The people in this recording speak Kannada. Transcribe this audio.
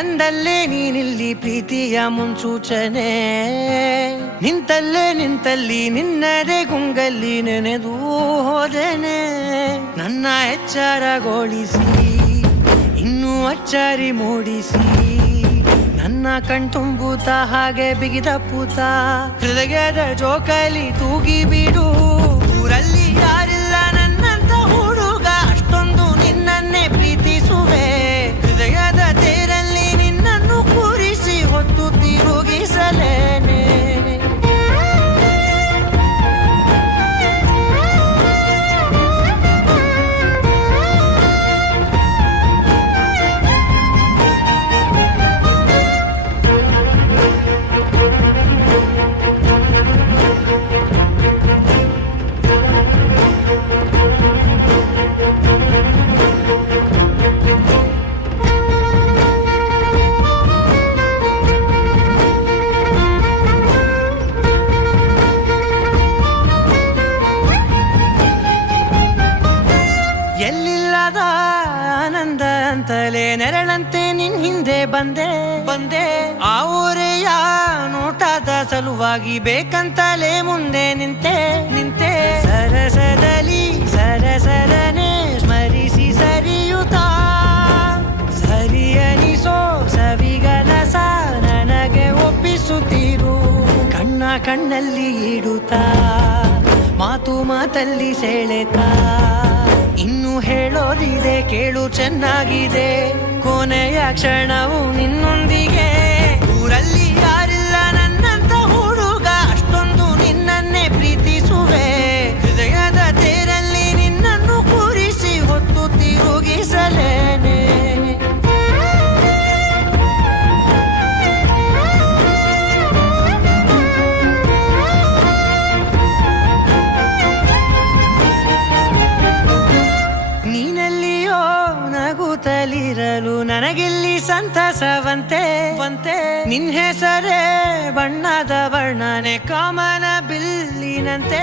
ಕಂದಲ್ಲೇ ನೀನಿಲ್ಲಿ ಪ್ರೀತಿಯ ಮುನ್ಸೂಚನೆ, ನಿಂತಲ್ಲಿ ನಿನ್ನದೇ ಗುಂಗಲ್ಲಿ ನೆನೆದು ಹೋದೆನೆ. ನನ್ನ ಎಚ್ಚರಗೊಳಿಸಿ ಇನ್ನೂ ಅಚ್ಚರಿ ಮೂಡಿಸಿ, ನನ್ನ ಕಣ್ತುಂಬುತ್ತ ಹಾಗೆ ಬಿಗಿದ ಪೂತ, ಹೃದಯದ ಜೋಕಾಲಿ ತೂಗಿ ಬಿಡು. ಊರಲ್ಲಿ ಯಾರಿಲ್ಲ ನನ್ನಂತ ಹುಡುಗ, ಅಷ್ಟೊಂದು ನಿನ್ನನ್ನೇ ಪ್ರೀತಿಸುವೆ. ಹೃದಯದ ತೇರಲ್ಲಿ ನಿನ್ನನ್ನು ಕೂರಿಸಿ ಹೊತ್ತು ತಿರುಗಿಸಲೇನೆ. ಎಲ್ಲಿಲ್ಲದ ಆನಂದ ಅಂತಲೇ ನೆರಳಂತೆ ನಿನ್ ಹಿಂದೆ ಬಂದೆ. ಆ ಊರೆಯ ನೋಟದ ಸಲುವಾಗಿ ಬೇಕಂತಲೇ ಮುಂದೆ ನಿಂತೆ. ಸರಸದಲ್ಲಿ ಸರಸರನೆ ಸ್ಮರಿಸಿ ಸರಿಯುತ್ತಾ, ಸರಿಯನಿಸೋ ಸವಿಗನಸ ನನಗೆ ಒಪ್ಪಿಸುತ್ತೀರು. ಕಣ್ಣಲ್ಲಿ ಇಡುತ್ತಾ, ಮಾತಲ್ಲಿ ಸೆಳೆತಾ, ಇನ್ನು ಹೇಳೋದಿದೆ ಕೇಳು ಚೆನ್ನಾಗಿದೆ. ಕೊನೆಯ ಕ್ಷಣವು ನಿನ್ನೊಂದಿಗೆ. ಊರಲ್ಲಿ ಯಾರಿಲ್ಲ ನನ್ನಂತ ಹುಡುಗ, ಅಷ್ಟೊಂದು ನಿನ್ನನ್ನೇ ಪ್ರೀತಿಸುವೆ. ಹೃದಯದ ತೇರಲ್ಲಿ ನಿನ್ನನ್ನು ಕೂರಿಸಿ ಹೊತ್ತು ತಿರುಗಿಸಲೇನೆ. ನಗುತ್ತಲಿರಲು ನನಗಿಲ್ಲಿ ಸಂತಸವಂತೆ. ನಿನ್ ಹೆಸರೇ ಬಣ್ಣದ ವರ್ಣನೆ ಕಾಮನ ಬಿಲ್ಲಿನಂತೆ.